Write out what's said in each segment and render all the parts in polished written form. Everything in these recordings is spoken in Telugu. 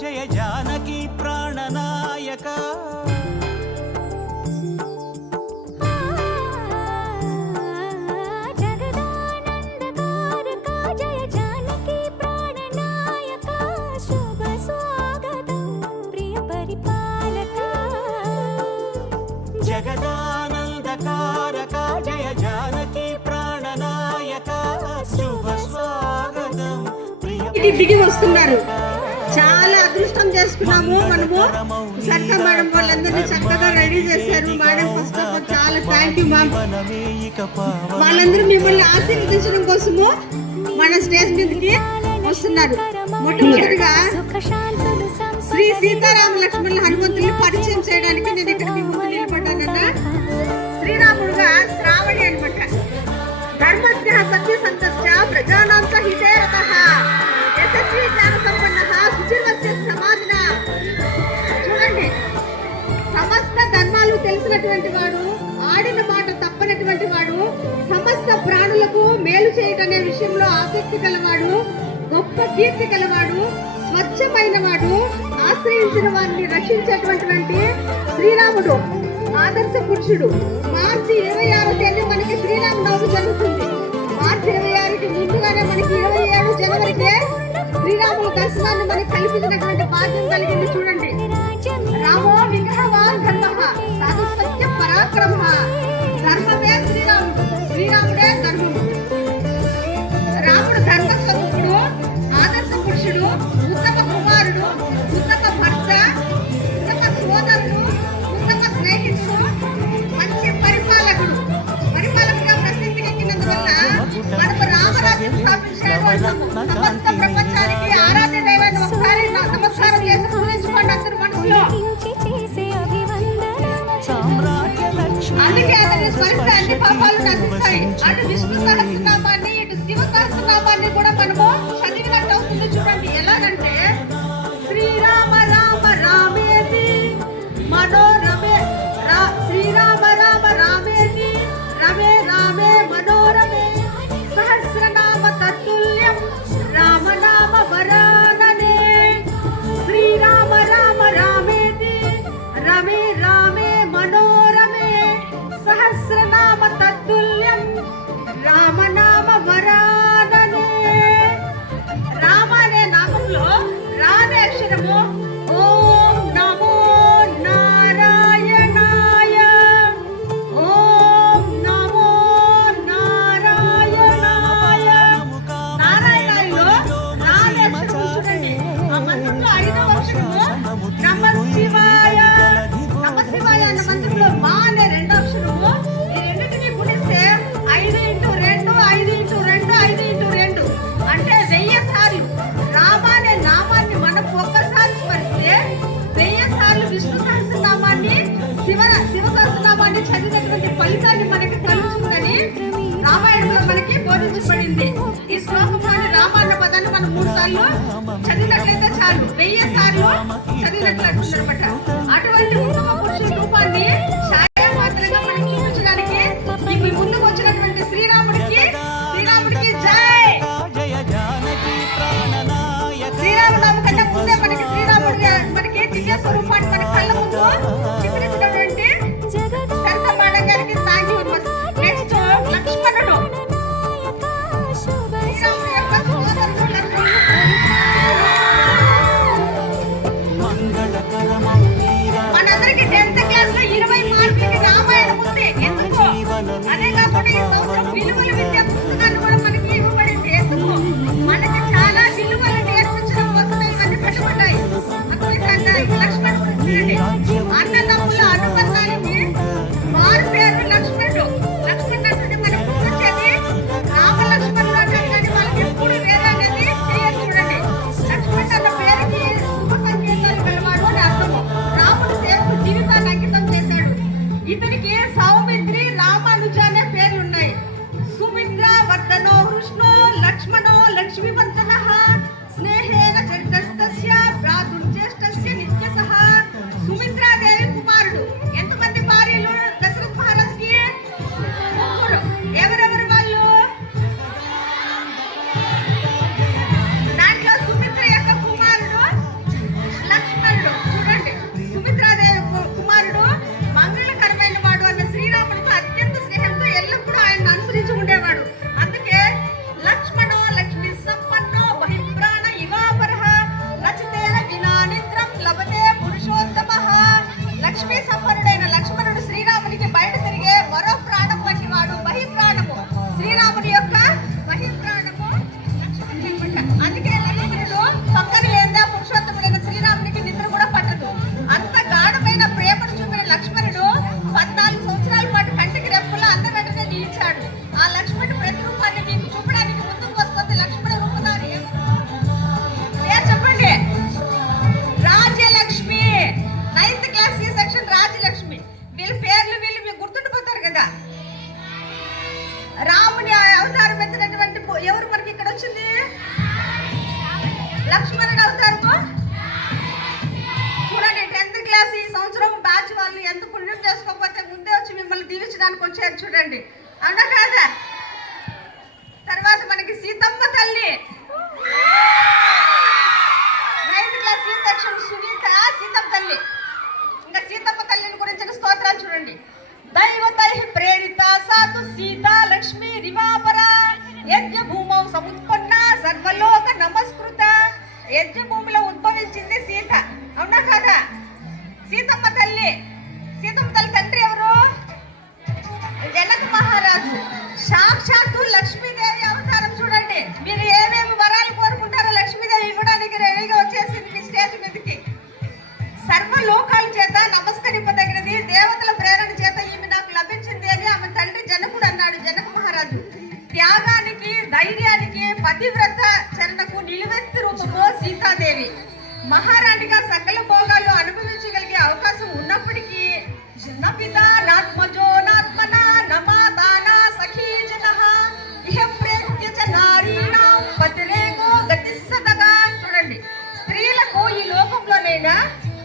జయ జానకి ప్రాణనాయక జగదానందకారక జయ జానకి ప్రాణనాయక శుభ స్వాగతం ప్రియ పరిపాలక జగదానందకారక జయ జానకి ప్రాణనాయక శుభ స్వాగతం ప్రియ దిగి వస్తున్నారు. చాలా అదృష్టం చేసుకున్నాము మనము. సరిత మేడం వాళ్ళందరినీ చక్కగా రెడీ చేశారు. మేడం ఫస్ట్ ఆఫ్ ఆల్ చాలా థ్యాంక్ యూ మ్యామ్. వాళ్ళందరూ మిమ్మల్ని ఆశీర్వదించడం కోసము మన స్టేజ్ మీదకి వస్తున్నారు. మొట్టమొదటిగా శ్రీ సీతారామ లక్ష్మణుల హనుమంతుల్ని పరిచయం చేయడానికి నేను ఇక్కడ మీ ముందు నిలబడ్డానన్నా. శ్రీరాముడుగా శ్రావణి అనమాట. ధర్మస్య సత్య సంతస్య ప్రజానాంత హితే రతః యశస్వి జ్ఞాన సంపన్నః సుచిర్వస్య సమాధిన. చూడండి, సమస్త ధర్మాలు తెలిసినటువంటి వాడు, ఆడిన మాట తప్పనటువంటి వాడు, సమస్త ప్రాణులకు మేలు చేయటనే విషయంలో ఆసక్తి కలవాడు, గొప్ప కీర్తి కలవాడు, స్వచ్ఛమైన వాడు, ఆశ్రయించిన వారిని రక్షించేటువంటి శ్రీరాముడు ఆదర్శ పురుషుడు. మార్చి 26వ తేదీ మనకి శ్రీరామనవమి జరుగుతుంది. మార్చి 26కి ముందుగానే మనకి 27 జనవరికి శ్రీరాముల దర్శనాన్ని మనకి కల్పించినటువంటి భాగ్యం కలిగింది. చూడండి, రామో విగ్రహవాన్ ధర్మః సాధు సత్య పరాక్రమః. ధర్మమే శ్రీరాముడు, శ్రీరాముడే ధర్మము. రాముడు ధర్మస్వరూపుడు, ఆదర్శ పురుషుడు, ఉత్తమ కుమారుడు, ఉత్తమ భర్త, ఉత్తమ సోదరుడు, ఉత్తమ స్నేహితుడు, మంచి పరిపాలకుడు. పరిపాలకుగా ప్రసిద్ధికెక్కినందువల్ల మనకు రామరాజ్యం స్థాపించాడు అంటాము. సమస్త ప్రపంచానికి ఆరాధ్య దైవాన్ని ఒకసారి నమస్కారం చేసి పూజించుకోండి అందరూ మనసులో. అందుకే అతని స్మరిస్తే అన్ని పాపాలు నశిస్తాయి. అటు విష్ణు సహస్రనామాన్ని, ఇటు శివ సహస్రనామాన్ని కూడా మనము చదివినట్టు అవుతుంది. చూడండి, ఎలాగంటే శ్రీరామ రామ రామేతి మనోరమే, శ్రీరామ రామ రామేతి రమే రామే మనోరమే, సహస్రనామ తత్తుల్యం రామనామ వరాననే. శ్రీరామ రామ రామేతి రమే రామే మనోరమే, సహస్రనామ తత్తుల్యం రామనామ వరాననే. రామ అనే నామంలో రా అనే అక్షరము ఓం నమో నారాయణాయ, ఓం నమో నారాయణాయ. నారాయణాయలో రా అనే అక్షరము చూడండి. ఆ మంత్రంలో 5వ అక్షరము నమశివాయ. నమశివాయ అన్న మంత్రంలో మా అనే 2వ అక్షరము. ఈ రెండింటిని గుణిస్తే 5x2 5x2 5x2 అంటే 1000 సార్లు రామ అనే నామాన్ని మనం ఒక్కసారి స్మరిస్తే 1000 సార్లు విష్ణు సహస్రనామాన్ని, శివ సహస్రనామాన్ని చదివినటువంటి ఫలితాన్ని మనకి కలుగుతుందని రామాయణంలో మనకి బోధించబడింది. ఈ శ్లోకంలోని రామ అన్న పదాన్ని మనం 3 సార్లు చదివినట్లయితే చాలు, 1000 సార్లు చదివినట్లు అనమాట. అటువంటి ఉత్తమ పురుషుల రూపాన్ని ఛాయామాత్రంగా మనకి చూపించడానికి మీ ముందుకు వచ్చినటువంటి శ్రీరాముడికి జై. శ్రీరామనామ కంటే ముందే మనకి శ్రీరాముడి మనకి దివ్య స్వరూపాన్ని మన కళ్ళ ముందు చిత్రించినటువంటి సరిత మేడం గారికి థ్యాంక్ యూ. నెక్స్ట్ లక్ష్మణుడు, శ్రీరాముడి యొక్క సోదరుడు లక్ష్మణుడు. మనందరికి 10th క్లాస్ లో 20 మార్కులు వచ్చారు చూడండి, అవునా కాదా? తర్వాత మనకి సీతమ్మ తల్లి, 9th class C section Sunitha, Seethamma తల్లి. ఇంకా సీతమ్మ తల్లిని గురించిన స్తోత్రాలు చూడండి. దైవతై ప్రేరిత సాతు సీత లక్ష్మీ రివాపర యజ్ఞ భూమౌ సముత్పన్న సర్వలోక నమస్కృత. యజ్ఞ భూమిలో ఉద్భవించింది సీత, అవునా కాదా? సీతమ్మ తల్లి, సీతమ్మ తల్లి తండ్రి ఎవరు? జనక మహారాజు. సాక్షాత్తు లక్ష్మీదేవి అవతారం చూడండి. మీరు ఏమేమి వరాలు కోరుకుంటారో లక్ష్మీదేవి ఇవ్వడానికి రెడీగా వచ్చేసింది మీ స్టేజ్ మీదకి. సర్వలోకాల చేత నమస్కరింపదగినది, దేవతల ప్రేరణ చేత ఈమె నాకు లభించింది అని ఆమె తండ్రి జనకుడు అన్నాడు. జనక మహారాజు త్యాగానికి, ధైర్యానికి, పతివ్రత చరణకు నిలువెత్తు రూపము సీతాదేవి. మహారాణిగా సకల భోగాలు అనుభవించగలిగే అవకాశం ఉన్నప్పటికీ పిత నాత్మజో నాత్మన నమాతాన సఖీ జనః ఇహ ప్రేత్య చ నారీణాం పతిరేగో గతిస్సదగా. చూడండి, స్త్రీలకు ఈ లోకంలోనైనా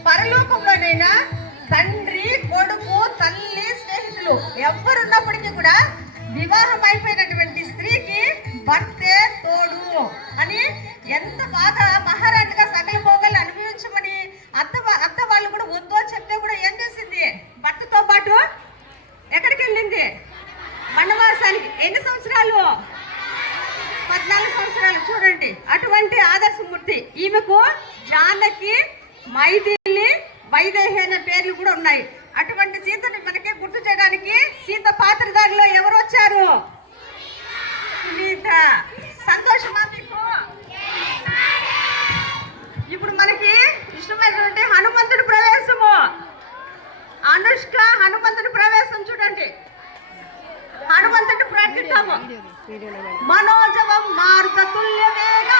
పరలోకంలోనైనా తండ్రి, కొడుకు, తల్లి, స్నేహితులు ఎవరున్నప్పటికీ కూడా వివాహం అయిపోయినటువంటి స్త్రీకి భర్తే తోడు అని ఎంత బాగా మహారాణిగా సకల భోగాలు అనుభవించమని అత్త వాళ్ళు కూడా వద్దు అని చెప్తే కూడా ఏం చేసింది? భర్తతో పాటు ఎక్కడికి వెళ్ళింది? వనవాసానికి. ఎన్ని సంవత్సరాలు? 14 సంవత్సరాలు. చూడండి, అటువంటి ఆదర్శమూర్తి. ఈమెకు జానకి, మైథిలి, వైదేహి అనే పేర్లు కూడా ఉన్నాయి. అటువంటి సీతని మనకి గుర్తు చేయడానికి సీత పాత్రధారిలో ఎవరు వచ్చారు? సునీత. సంతోషమా మీకు? ఇప్పుడు మనకి ఇష్టమైనటువంటి హనుమంతుడి ప్రవేశము. అనుష్క హనుమంతుడి ప్రవేశం చూడండి. హనుమంతుడి ప్రకటము. మనోజవం మారుత తుల్య వేగ